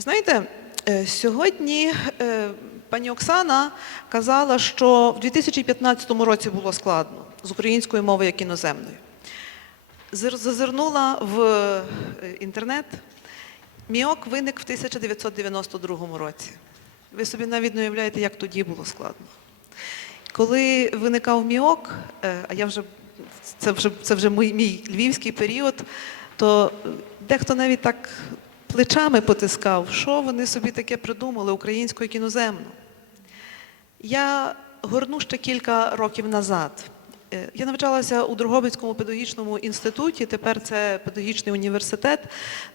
Знаєте, е, сьогодні е, пані Оксана казала, що в 2015 році було складно з українською мовою як іноземною. Зазирнула в е, інтернет. Міок виник в 1992 році. Ви собі навіть не уявляєте, як тоді було складно. Коли виникав міок, а я вже це вже це вже мій, мій львівський період, то дехто навіть так плечами потискав, що вони собі таке придумали українську і іноземну. Я горну ще кілька років назад. Е, Я навчалася у Дрогобицькому педагогічному інституті. Тепер це педагогічний університет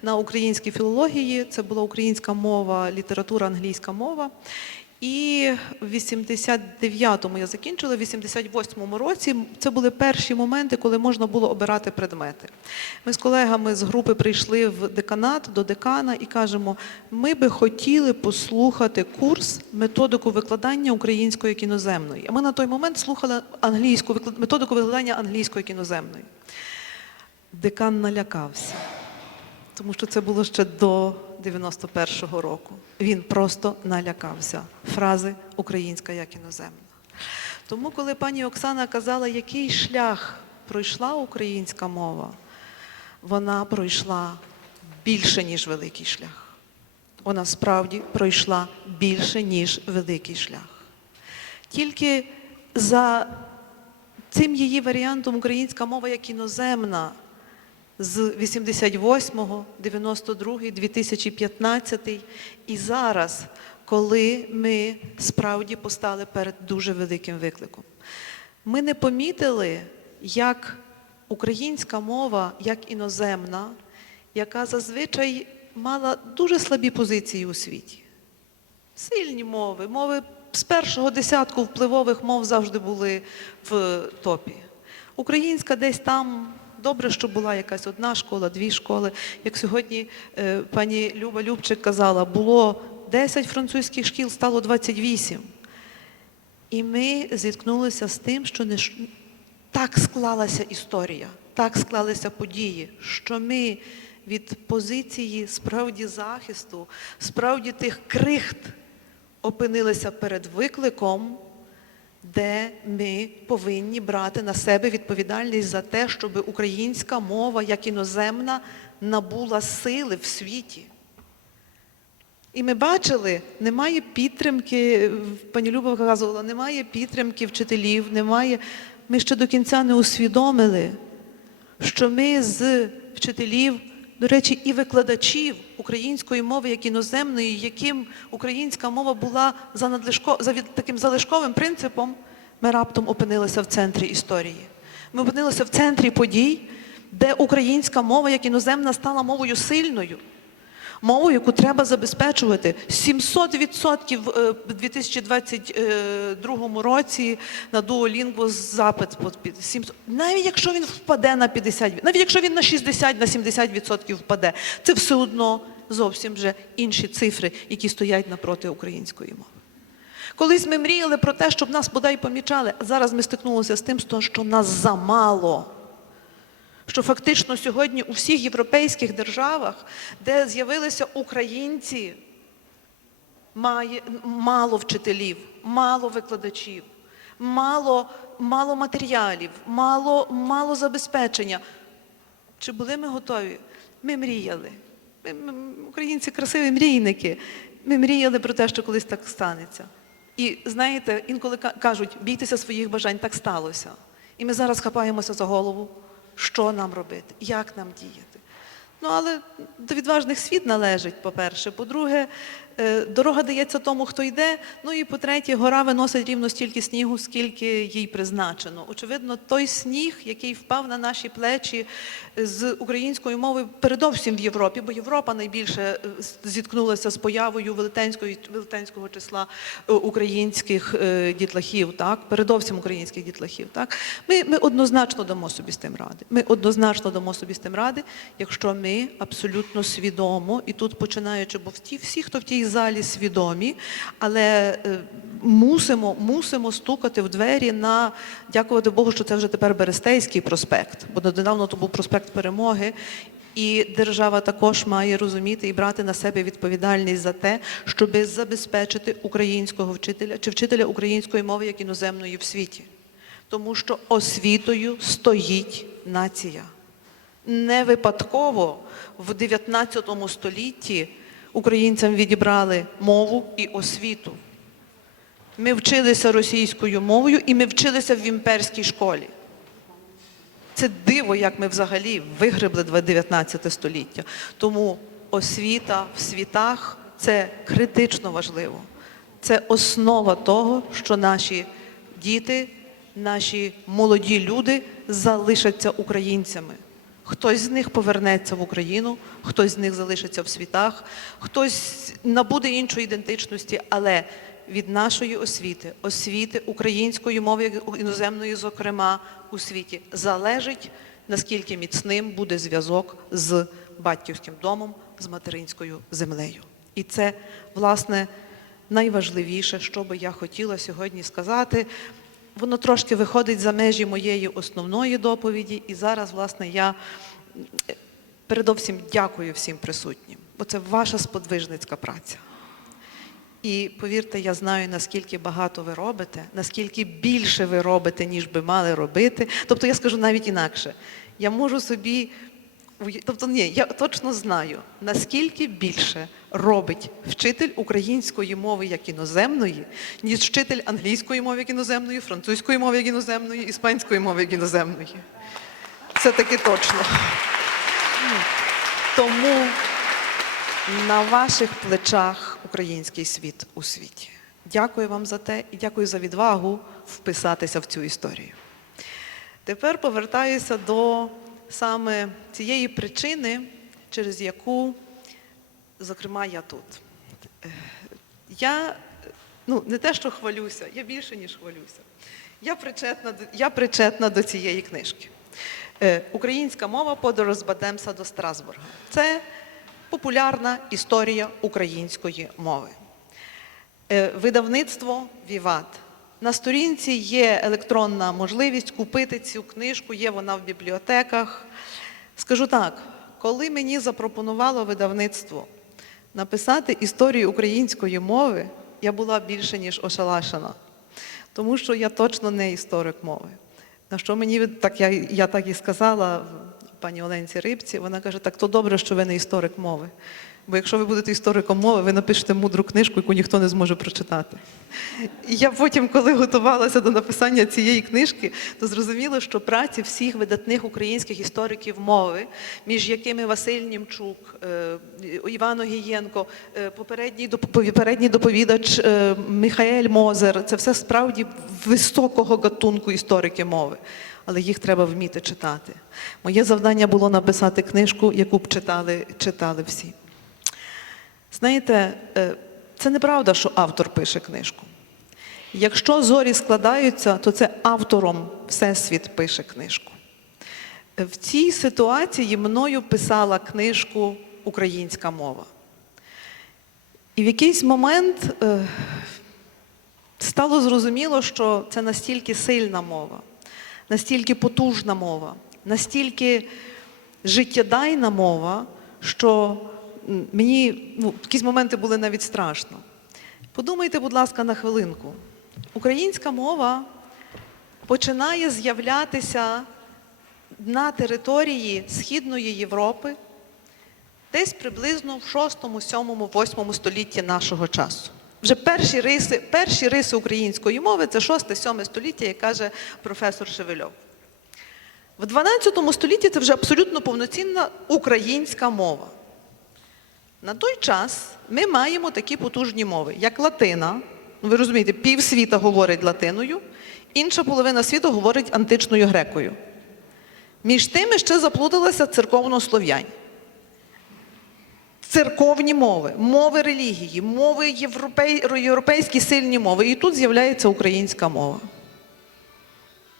на українській філології. Це була українська мова, література, англійська мова. І в 89-му я закінчила, в 88-му році це були перші моменти, коли можна було обирати предмети. Ми з колегами з групи прийшли в деканат до декана і кажемо: ми би хотіли послухати курс методику викладання української як іноземної. А ми на той момент слухали англійську методику викладання англійської як іноземної. Декан налякався тому що це було ще до 91-го року. Він просто налякався фрази українська як іноземна. Тому, коли пані Оксана казала, який шлях пройшла українська мова, вона пройшла більше, ніж великий шлях. Вона справді пройшла більше, ніж великий шлях. Тільки за цим її варіантом українська мова як іноземна з 88-го, 92-й, 2015-й і зараз, коли ми справді постали перед дуже великим викликом. Ми не помітили, як українська мова, як іноземна, яка зазвичай мала дуже слабі позиції у світі. Сильні мови, мови з першого десятку впливових мов завжди були в топі. Українська десь там добре, що була якась одна школа, дві школи. Як сьогодні е, пані Люба Любчик казала, було 10 французьких шкіл, стало 28. І ми зіткнулися з тим, що не так склалася історія, так склалися події, що ми від позиції справді захисту, справді тих крихт опинилися перед викликом, де ми повинні брати на себе відповідальність за те, щоб українська мова як іноземна набула сили в світі. І ми бачили, немає підтримки, пані Люба казувала, немає підтримки вчителів, немає. Ми ще до кінця не усвідомили, що ми з вчителів, до речі, і викладачів української мови як іноземної, яким українська мова була за, надлишко, за таким залишковим принципом, ми раптом опинилися в центрі історії. Ми опинилися в центрі подій, де українська мова як іноземна стала мовою сильною. Мову, яку треба забезпечувати 700% е, в 2022 році на Duolingo запит під- 700. Навіть якщо він впаде на 50, навіть якщо він на 60, на 70% впаде, це все одно зовсім вже інші цифри, які стоять напроти української мови. Колись ми мріяли про те, щоб нас бодай помічали, зараз ми стикнулися з тим, що нас замало що фактично сьогодні у всіх європейських державах, де з'явилися українці, має, мало вчителів, мало викладачів, мало, мало матеріалів, мало, мало забезпечення. Чи були ми готові? Ми мріяли. Ми, ми, українці красиві мрійники. Ми мріяли про те, що колись так станеться. І знаєте, інколи кажуть, бійтеся своїх бажань, так сталося. І ми зараз хапаємося за голову, що нам робити, як нам діяти. Ну, але до відважних світ належить, по-перше. По-друге, дорога дається тому, хто йде. Ну і по-третє, гора виносить рівно стільки снігу, скільки їй призначено. Очевидно, той сніг, який впав на наші плечі з українською мовою, передовсім в Європі, бо Європа найбільше е, зіткнулася з появою велетенської, велетенського числа е, українських е, дітлахів, так? передовсім українських дітлахів. Так? Ми, ми однозначно дамо собі з тим ради. Ми однозначно дамо собі з тим ради, якщо ми абсолютно свідомо, і тут починаючи, бо всі, всі, хто в тій залі свідомі, але е, мусимо, мусимо стукати в двері на, дякувати Богу, що це вже тепер Берестейський проспект, бо недавно то був проспект Перемоги. І держава також має розуміти і брати на себе відповідальність за те, щоб забезпечити українського вчителя чи вчителя української мови як іноземної в світі. Тому що освітою стоїть нація. Не випадково в 19 столітті українцям відібрали мову і освіту. Ми вчилися російською мовою і ми вчилися в імперській школі. Це диво, як ми взагалі вигребли 19 століття. Тому освіта в світах це критично важливо. Це основа того, що наші діти, наші молоді люди залишаться українцями. Хтось з них повернеться в Україну, хтось з них залишиться в світах, хтось набуде іншої ідентичності, але від нашої освіти, освіти української мови, іноземної, зокрема, у світі, залежить, наскільки міцним буде зв'язок з батьківським домом, з материнською землею. І це, власне, найважливіше, що би я хотіла сьогодні сказати. Воно трошки виходить за межі моєї основної доповіді, і зараз, власне, я е, передовсім дякую всім присутнім, бо це ваша сподвижницька праця. І повірте, я знаю, наскільки багато ви робите, наскільки більше ви робите, ніж би мали робити. Тобто я скажу навіть інакше. Я можу собі, тобто ні, я точно знаю, наскільки більше робить вчитель української мови як іноземної, ніж вчитель англійської мови як іноземної, французької мови як іноземної, іспанської мови як іноземної. Це таки точно. Тому на ваших плечах український світ у світі. Дякую вам за те і дякую за відвагу вписатися в цю історію. Тепер повертаюся до саме цієї причини, через яку, зокрема, я тут. Я ну, не те, що хвалюся, я більше, ніж хвалюся. Я причетна, я причетна до цієї книжки. Е, Українська мова подорож з Бадемса до Страсбурга. Це популярна історія української мови. Е, Видавництво Віват. На сторінці є електронна можливість купити цю книжку, є вона в бібліотеках. Скажу так, коли мені запропонувало видавництво написати історію української мови, я була більше ніж ошалашена, тому що я точно не історик мови. На що мені так я, я так і сказала пані Оленці Рибці, вона каже: так то добре, що ви не історик мови. Бо якщо ви будете істориком мови, ви напишете мудру книжку, яку ніхто не зможе прочитати. І я потім, коли готувалася до написання цієї книжки, то зрозуміла, що праці всіх видатних українських істориків мови, між якими Василь Німчук, е, Іван Огієнко, е, попередній доповідач е, Михаель Мозер, це все справді високого гатунку історики мови. Але їх треба вміти читати. Моє завдання було написати книжку, яку б читали, читали всі. Знаєте, е, це неправда, що автор пише книжку. Якщо зорі складаються, то це автором Всесвіт пише книжку. В цій ситуації мною писала книжку Українська мова. І в якийсь момент е, стало зрозуміло, що це настільки сильна мова, настільки потужна мова, настільки життєдайна мова, що мені ну, якісь моменти були навіть страшно. Подумайте, будь ласка, на хвилинку. Українська мова починає з'являтися на території Східної Європи десь приблизно в 6, 7, 8 столітті нашого часу. Вже перші риси, перші риси української мови це 6-7 століття, як каже професор Шевельов. В 12 столітті це вже абсолютно повноцінна українська мова. На той час ми маємо такі потужні мови, як латина. Ну, ви розумієте, півсвіта говорить латиною, інша половина світу говорить античною грекою. Між тими ще заплуталася церковно-слов'янь. Церковні мови, мови релігії, мови європей... європейські сильні мови. І тут з'являється українська мова.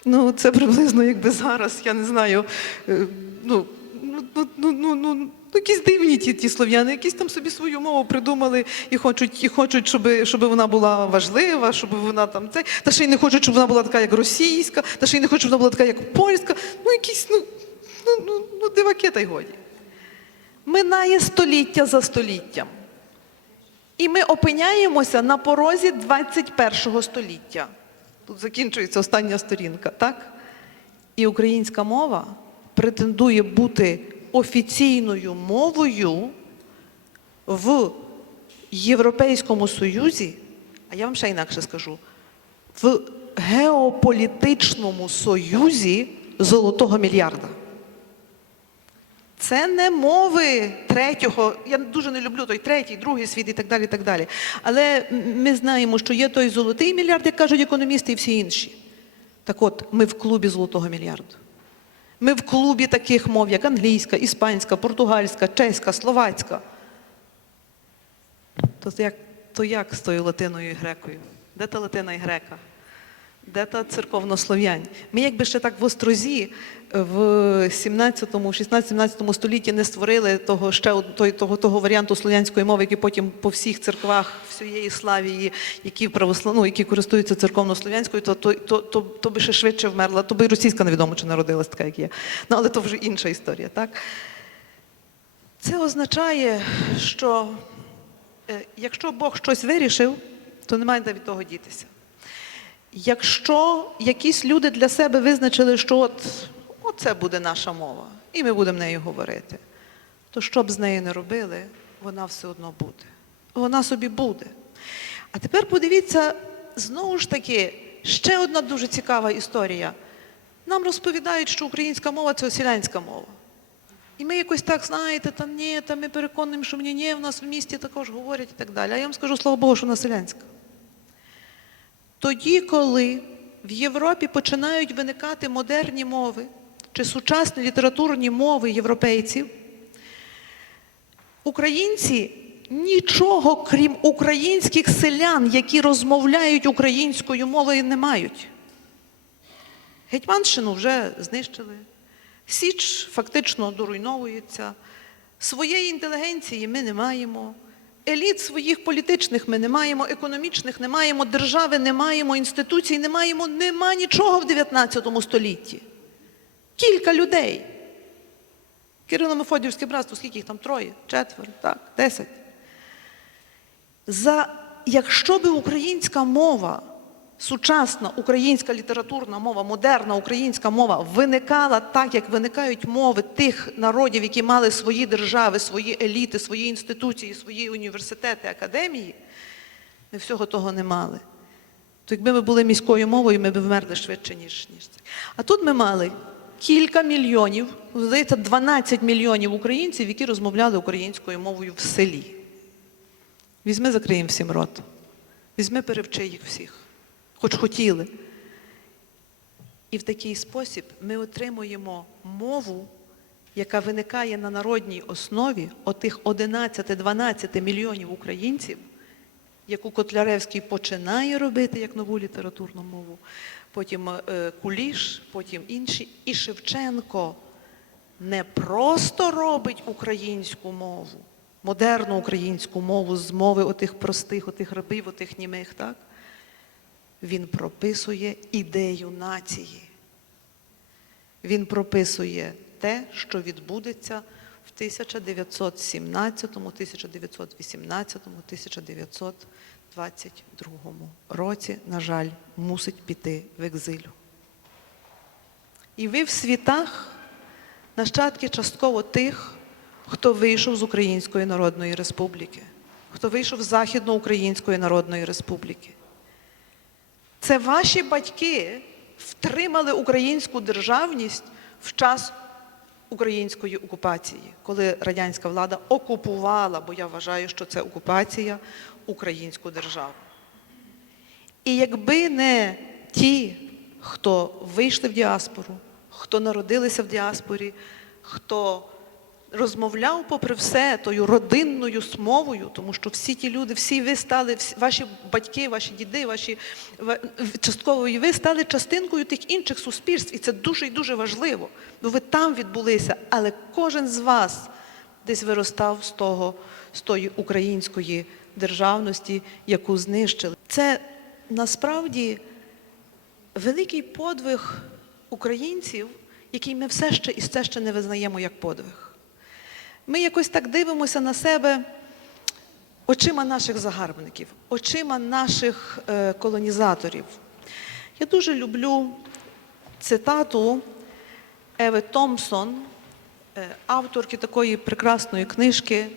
Ну, це приблизно якби зараз, я не знаю. е, Ну, ну, ну, ну, ну, ну, якісь дивні ті, ті слов'яни, якісь там собі свою мову придумали і хочуть, і хочуть, щоб, щоб вона була важлива, щоб вона там це. Та ще й не хочуть, щоб вона була така, як російська, та ще й не хочуть, щоб вона була така, як польська. Ну, якісь, ну, ну, ну, ну диваки та й годі. Минає століття за століттям. І ми опиняємося на порозі 21 століття. Тут закінчується остання сторінка, так? І українська мова претендує бути офіційною мовою в Європейському Союзі, а я вам ще інакше скажу, в геополітичному союзі золотого мільярда. Це не мови третього. Я дуже не люблю той третій, другий світ і так далі. і так далі. Але ми знаємо, що є той золотий мільярд, як кажуть економісти, і всі інші. Так от, ми в клубі золотого мільярду. Ми в клубі таких мов, як англійська, іспанська, португальська, чеська, словацька. То як, то як з тою латиною і грекою? Де та латина і грека? Де та церковнослов'янь? Ми якби ще так в острозі в 17-му, 16-17 столітті не створили того ще той- того, того варіанту слов'янської мови, який потім по всіх церквах всієї Славії, які православ, ну, які користуються церковнослов'янською, то, то, то, то, то би ще швидше вмерла. То би і російська невідомо чи народилась така, як є. Ну, але то вже інша історія, так? Це означає, що е, якщо Бог щось вирішив, то немає де від того дітися. Якщо якісь люди для себе визначили, що от, оце буде наша мова, і ми будемо нею говорити, то що б з нею не робили, вона все одно буде. Вона собі буде. А тепер подивіться, знову ж таки, ще одна дуже цікава історія. Нам розповідають, що українська мова це селянська мова. І ми якось так, знаєте, та ні, та ми переконуємо, що мені ні, в нас в місті також говорять і так далі. А я вам скажу, слава Богу, що вона селянська. Тоді, коли в Європі починають виникати модерні мови чи сучасні літературні мови європейців, українці нічого, крім українських селян, які розмовляють українською мовою, не мають. Гетьманщину вже знищили. Січ фактично доруйновується. Своєї інтелігенції ми не маємо. Еліт своїх політичних ми не маємо, економічних не маємо, держави не маємо, інституцій не маємо, нема нічого в 19 столітті. Кілька людей. Кирило-Мефодіївське братство, скільки їх там? Троє, четверо, так, десять. За, якщо би українська мова, сучасна українська літературна мова, модерна українська мова виникала так, як виникають мови тих народів, які мали свої держави, свої еліти, свої інституції, свої університети, академії, ми всього того не мали. То якби ми були міською мовою, ми б вмерли швидше, ніж, ніж це. А тут ми мали кілька мільйонів, здається, 12 мільйонів українців, які розмовляли українською мовою в селі. Візьми, закриємо всім рот. Візьми, перевчи їх всіх, хоч хотіли. І в такий спосіб ми отримуємо мову, яка виникає на народній основі отих 11-12 мільйонів українців, яку Котляревський починає робити як нову літературну мову, потім е, Куліш, потім інші. І Шевченко не просто робить українську мову, модерну українську мову з мови отих простих, отих рабів, отих німих, так? Він прописує ідею нації. Він прописує те, що відбудеться в 1917, 1918, 1922 році, на жаль, мусить піти в екзилю. І ви в світах нащадки частково тих, хто вийшов з Української Народної Республіки, хто вийшов з Західноукраїнської Народної Республіки. Це ваші батьки втримали українську державність в час української окупації, коли радянська влада окупувала, бо я вважаю, що це окупація, українську державу. І якби не ті, хто вийшли в діаспору, хто народилися в діаспорі, хто розмовляв попри все тою родинною мовою, тому що всі ті люди, всі ви стали, всі- ваші батьки, ваші діди, ваші ва- частково і ви стали частинкою тих інших суспільств. І це дуже і дуже важливо. Бо ви там відбулися, але кожен з вас десь виростав з того, з тої української державності, яку знищили. Це насправді великий подвиг українців, який ми все ще і все ще не визнаємо як подвиг. Ми якось так дивимося на себе очима наших загарбників, очима наших е, колонізаторів. Я дуже люблю цитату Еви Томпсон, е, авторки такої прекрасної книжки,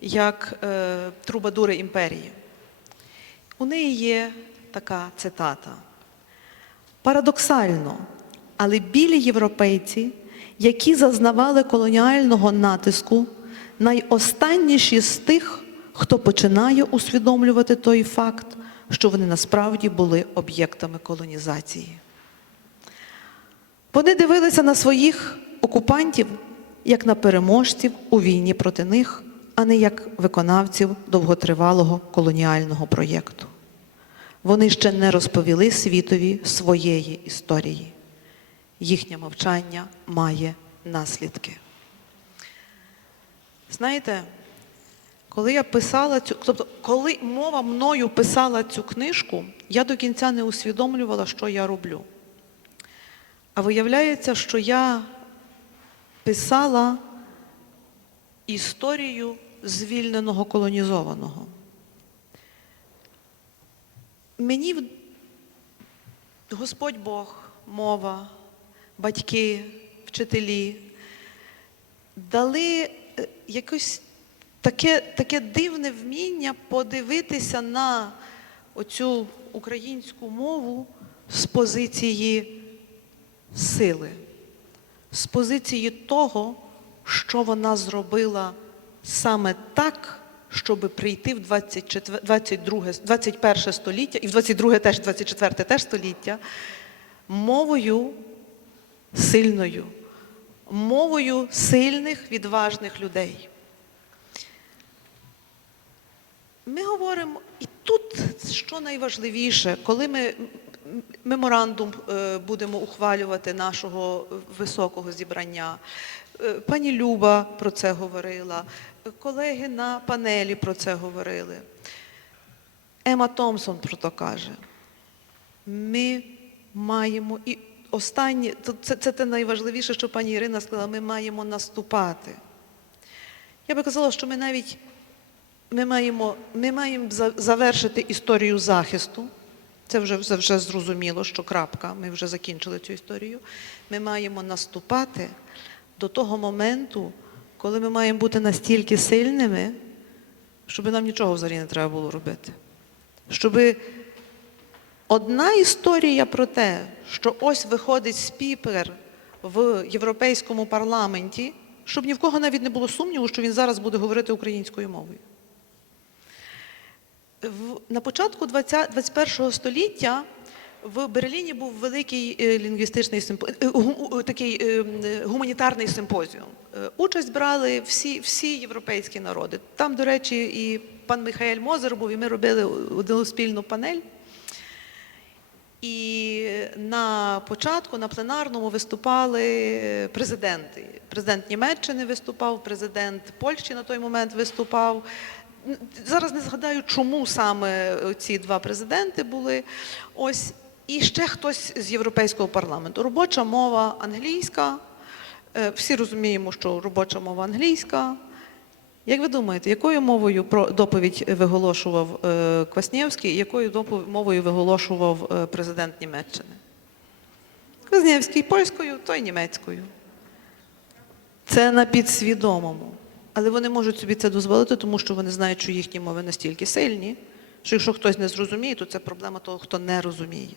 як е, Трубадури імперії. У неї є така цитата. Парадоксально, але білі європейці, які зазнавали колоніального натиску, найостанніші з тих, хто починає усвідомлювати той факт, що вони насправді були об'єктами колонізації. Вони дивилися на своїх окупантів як на переможців у війні проти них, а не як виконавців довготривалого колоніального проєкту. Вони ще не розповіли світові своєї історії. Їхнє мовчання має наслідки. Знаєте, коли я писала цю, тобто, коли мова мною писала цю книжку, я до кінця не усвідомлювала, що я роблю. А виявляється, що я писала історію звільненого колонізованого. Мені Господь Бог, мова, батьки, вчителі дали е, якось таке, таке дивне вміння подивитися на оцю українську мову з позиції сили, з позиції того, що вона зробила саме так, щоб прийти в 24, 22, 21 століття, і в 22 теж, 24 теж століття, мовою сильною, мовою сильних, відважних людей. Ми говоримо, і тут що найважливіше, коли ми меморандум е, будемо ухвалювати нашого високого зібрання. е, Пані Люба про це говорила, колеги на панелі про це говорили. Ема Томпсон про то каже. Ми маємо і останнє, це, це те найважливіше, що пані Ірина сказала, ми маємо наступати. Я би казала, що ми навіть ми маємо, ми маємо завершити історію захисту. Це вже, це вже зрозуміло, що крапка, ми вже закінчили цю історію. Ми маємо наступати до того моменту, коли ми маємо бути настільки сильними, щоб нам нічого взагалі не треба було робити. Щоби Одна історія про те, що ось виходить спікер в Європейському парламенті, щоб ні в кого навіть не було сумніву, що він зараз буде говорити українською мовою. На початку 20 21 століття в Берліні був великий е, лінгвістичний симпо... е, такий е, гуманітарний симпозіум. Участь брали всі, всі європейські народи. Там, до речі, і пан Михайль Мозер був, і ми робили одну спільну панель. І на початку, на пленарному виступали президенти. Президент Німеччини виступав, президент Польщі на той момент виступав. Зараз не згадаю, чому саме ці два президенти були. Ось і ще хтось з Європейського парламенту. Робоча мова англійська. Е, Всі розуміємо, що робоча мова англійська. Як ви думаєте, якою мовою про доповідь виголошував е, Кваснєвський, якою мовою виголошував е, президент Німеччини? Кваснєвський польською, той німецькою. Це на підсвідомому. Але вони можуть собі це дозволити, тому що вони знають, що їхні мови настільки сильні, що якщо хтось не зрозуміє, то це проблема того, хто не розуміє.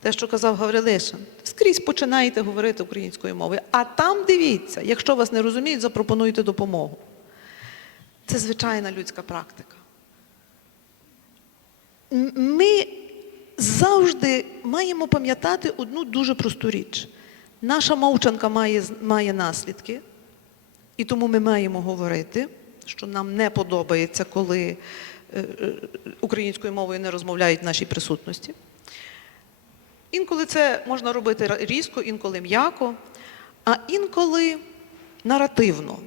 Те, що казав Гаврилишин, скрізь починаєте говорити українською мовою. А там дивіться, якщо вас не розуміють, запропонуйте допомогу. Це звичайна людська практика. Ми завжди маємо пам'ятати одну дуже просту річ. Наша мовчанка має, має наслідки, і тому ми маємо говорити, що нам не подобається, коли е, е, українською мовою не розмовляють в нашій присутності. Інколи це можна робити різко, інколи м'яко, а інколи наративно.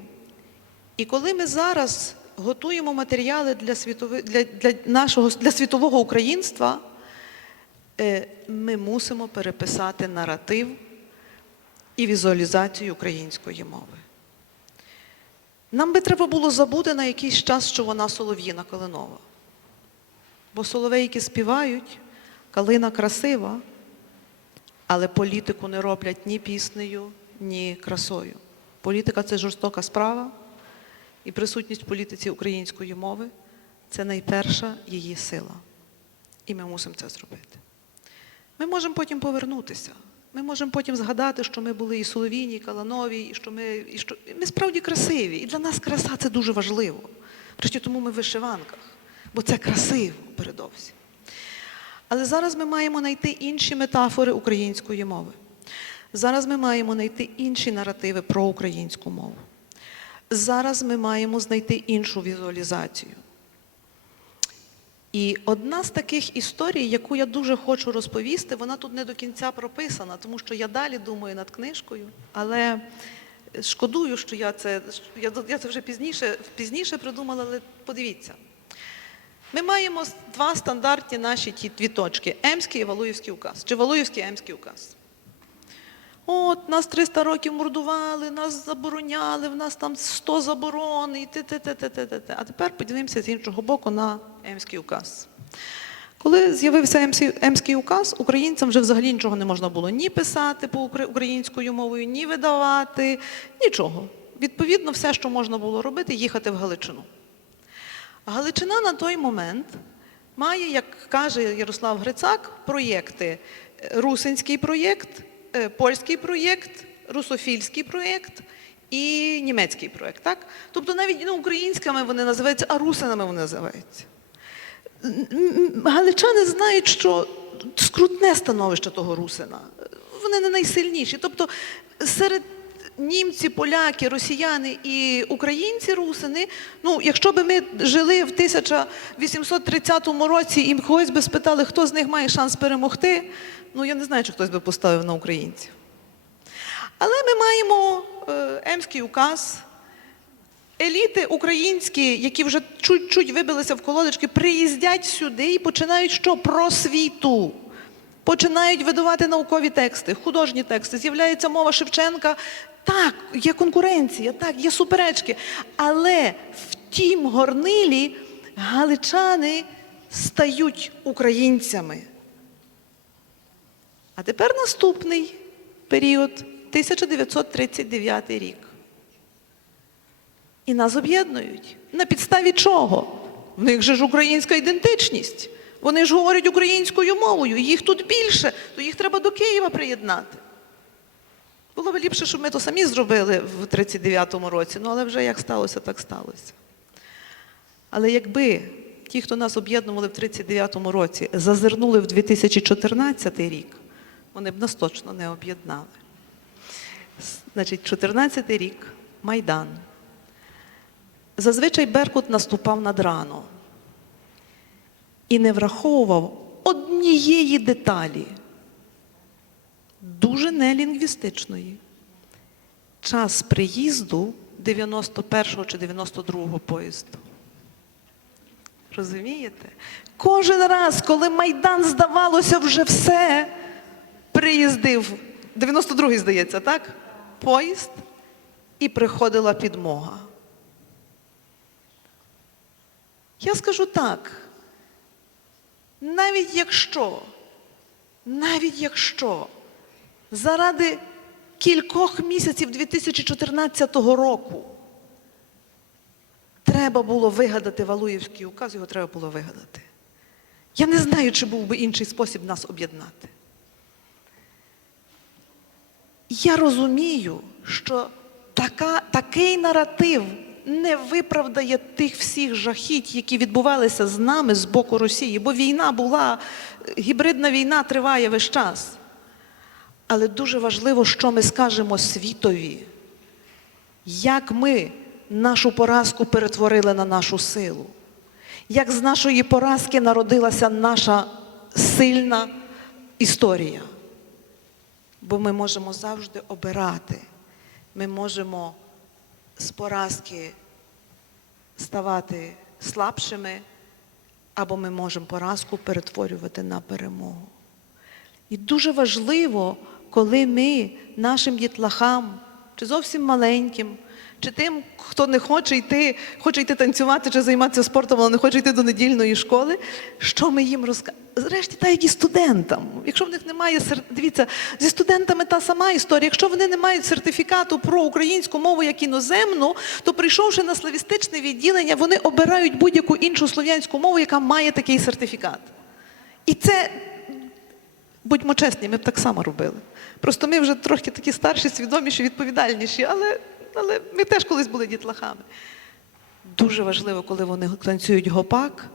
І коли ми зараз готуємо матеріали для, світови, для, для, нашого, для світового українства, е, ми мусимо переписати наратив і візуалізацію української мови. Нам би треба було забути на якийсь час, що вона Солов'їна Калинова. Бо соловейки співають, калина красива, але політику не роблять ні піснею, ні красою. Політика це жорстока справа, і присутність в політиці української мови це найперша її сила. І ми мусимо це зробити. Ми можемо потім повернутися. Ми можемо потім згадати, що ми були і Соловійні, і Каланові, і що ми, і що ми справді красиві. І для нас краса це дуже важливо. Врешті тому ми в вишиванках, бо це красиво передовсім. Але зараз ми маємо знайти інші метафори української мови. Зараз ми маємо знайти інші наративи про українську мову. Зараз ми маємо знайти іншу візуалізацію. І одна з таких історій, яку я дуже хочу розповісти, вона тут не до кінця прописана, тому що я далі думаю над книжкою, але шкодую, що я це, я, я це вже пізніше, пізніше придумала, але подивіться. Ми маємо два стандартні наші ті дві точки Емський і Валуївський указ, чи Валуївський Емський указ. От, нас 300 років мордували, нас забороняли, в нас там 100 заборон, і те, те, те, те, те, те. А тепер подивимося з іншого боку на Емський указ. Коли з'явився Емський, указ, українцям вже взагалі нічого не можна було ні писати по українською мовою, ні видавати, нічого. Відповідно, все, що можна було робити, їхати в Галичину. Галичина на той момент має, як каже Ярослав Грицак, проєкти. Русинський проєкт, польський проєкт, русофільський проєкт і німецький проєкт. Так? Тобто навіть не українськими вони називаються, а русинами вони називаються. Галичани знають, що скрутне становище того русина. Вони не найсильніші. Тобто серед німці, поляки, росіяни і українці русини, ну, якщо б ми жили в 1830 році і когось би спитали, хто з них має шанс перемогти, ну я не знаю, чи хтось би поставив на українців. Але ми маємо е, Емський указ, еліти українські, які вже чуть-чуть вибилися в колодочки, приїздять сюди і починають що? Просвіту. Починають видавати наукові тексти, художні тексти. З'являється мова Шевченка. Так, є конкуренція, так, є суперечки. Але в тім горнилі галичани стають українцями. А тепер наступний період 1939 рік. І нас об'єднують. На підставі чого? В них же ж українська ідентичність. Вони ж говорять українською мовою, їх тут більше, то їх треба до Києва приєднати. Було б ліпше, щоб ми то самі зробили в 39-му році, ну але вже як сталося, так сталося. Але якби ті, хто нас об'єднували в 39-му році, зазирнули в 2014 рік, вони б нас точно не об'єднали. Значить, 14 рік, Майдан. Зазвичай Беркут наступав над рано і не враховував однієї деталі, дуже нелінгвістичної. Час приїзду 91-го чи 92-го поїзду. Розумієте? Кожен раз, коли Майдан, здавалося, вже все, приїздив, 92-й, здається, так? Поїзд, і приходила підмога. Я скажу так, навіть якщо, навіть якщо заради кількох місяців 2014 року треба було вигадати Валуївський указ, його треба було вигадати. Я не знаю, чи був би інший спосіб нас об'єднати. Я розумію, що така, такий наратив не виправдає тих всіх жахіть, які відбувалися з нами з боку Росії, бо війна була, гібридна війна триває весь час. Але дуже важливо, що ми скажемо світові, як ми нашу поразку перетворили на нашу силу, як з нашої поразки народилася наша сильна історія. Бо ми можемо завжди обирати. Ми можемо з поразки ставати слабшими, або ми можемо поразку перетворювати на перемогу. І дуже важливо, коли ми нашим дітлахам, чи зовсім маленьким, чи тим, хто не хоче йти, хоче йти танцювати чи займатися спортом, але не хоче йти до недільної школи, що ми їм розкажемо? Зрешті, так як і студентам. Якщо в них немає сер- дивіться, зі студентами та сама історія. Якщо вони не мають сертифікату про українську мову як іноземну, то прийшовши на славістичне відділення, вони обирають будь-яку іншу слов'янську мову, яка має такий сертифікат. І це Будьмо чесні, ми б так само робили. Просто ми вже трохи такі старші, свідоміші, відповідальніші, але, але ми теж колись були дітлахами. Дуже важливо, коли вони танцюють гопак,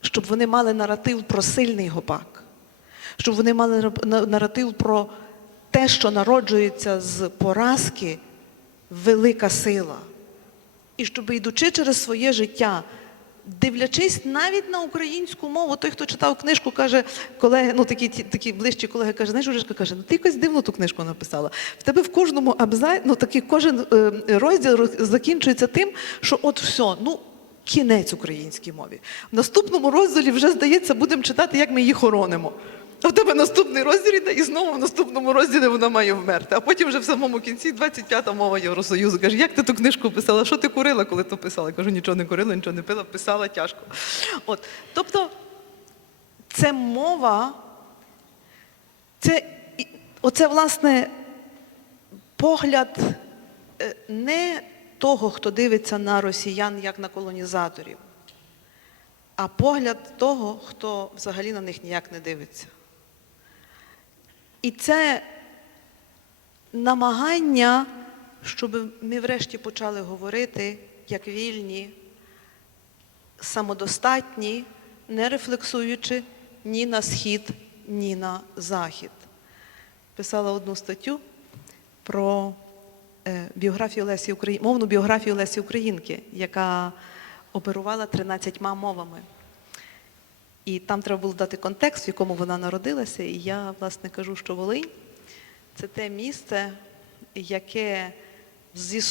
щоб вони мали наратив про сильний гопак, щоб вони мали на- наратив про те, що народжується з поразки, велика сила. І щоб йдучи через своє життя, дивлячись навіть на українську мову, той, хто читав книжку, каже, колеги, ну такі, такі ближчі колеги, каже, знаєш, Жужишка каже, ну ти якось дивно ту книжку написала. В тебе в кожному абзаці, ну такий кожен е, розділ роз- закінчується тим, що от все, ну. Кінець українській мові. В наступному розділі вже, здається, будемо читати, як ми її хоронимо. А в тебе наступний розділ іде, і знову в наступному розділі вона має вмерти. А потім вже в самому кінці 25-та мова Євросоюзу. Каже, як ти ту книжку писала? Що ти курила, коли то писала? Кажу, нічого не курила, нічого не пила, писала тяжко. От. Тобто, це мова, це, оце, власне, погляд е, не того, хто дивиться на росіян як на колонізаторів, а погляд того, хто взагалі на них ніяк не дивиться. І це намагання, щоб ми врешті почали говорити як вільні, самодостатні, не рефлексуючи ні на схід, ні на захід. Писала одну статтю про е, біографію Лесі Украї... мовну біографію Лесі Українки, яка оперувала 13 мовами. І там треба було дати контекст, в якому вона народилася. І я, власне, кажу, що Волинь це те місце, яке зі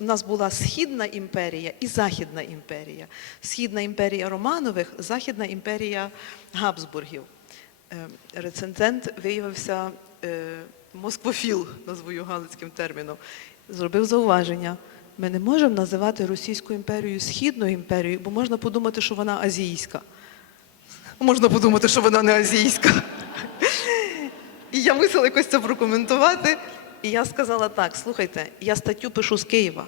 у нас була Східна імперія і Західна імперія. Східна імперія Романових, Західна імперія Габсбургів. Е, Рецензент виявився е, москвофіл, назву галицьким терміном. Зробив зауваження. Ми не можемо називати Російську імперію Східною імперією, бо можна подумати, що вона азійська. Можна подумати, що вона не азійська. І я мусила якось це прокоментувати. І я сказала так: слухайте, я статтю пишу з Києва.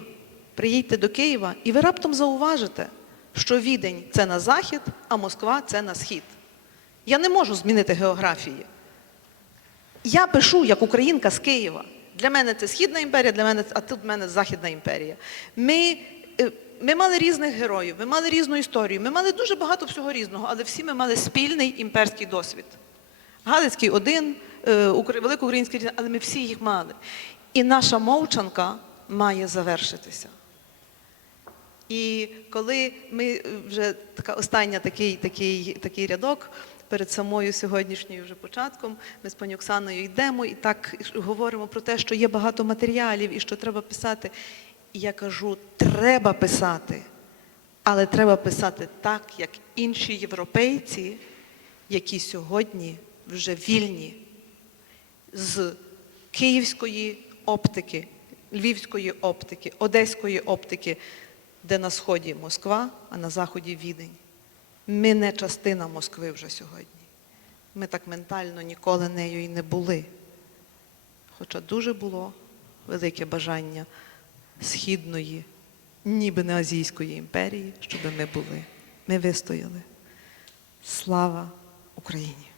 Приїдьте до Києва, і ви раптом зауважите, що Відень це на захід, а Москва це на схід. Я не можу змінити географії. Я пишу як українка з Києва. Для мене це Східна імперія, для мене, а тут в мене Західна імперія. Ми, е, ми мали різних героїв, ми мали різну історію, ми мали дуже багато всього різного, але всі ми мали спільний імперський досвід. Галицький один, е, Великоукраїнський різний, але ми всі їх мали. І наша мовчанка має завершитися. І коли ми е, вже така остання такий, такий, такий рядок перед самою сьогоднішньою вже початком, ми з пані Оксаною йдемо і так говоримо про те, що є багато матеріалів і що треба писати. І я кажу, треба писати, але треба писати так, як інші європейці, які сьогодні вже вільні з київської оптики, львівської оптики, одеської оптики, де на сході Москва, а на заході Відень. Ми не частина Москви вже сьогодні. Ми так ментально ніколи нею і не були. Хоча дуже було велике бажання східної, ніби не азійської імперії, щоб ми були. Ми вистояли. Слава Україні!